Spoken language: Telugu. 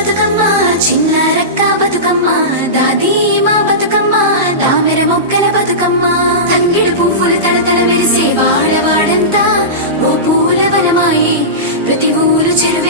బతుకమ్మ చిన్న రక్క బతుకమ్మ దాది మా బతుకమ్మ దామెర మొక్కల బతుకమ్మ. తంగిడు పువ్వులు తడతడ మెరిసే వాడవాడంతా ఓ పూల వనమాయి. ప్రతి ఊరు చెరువే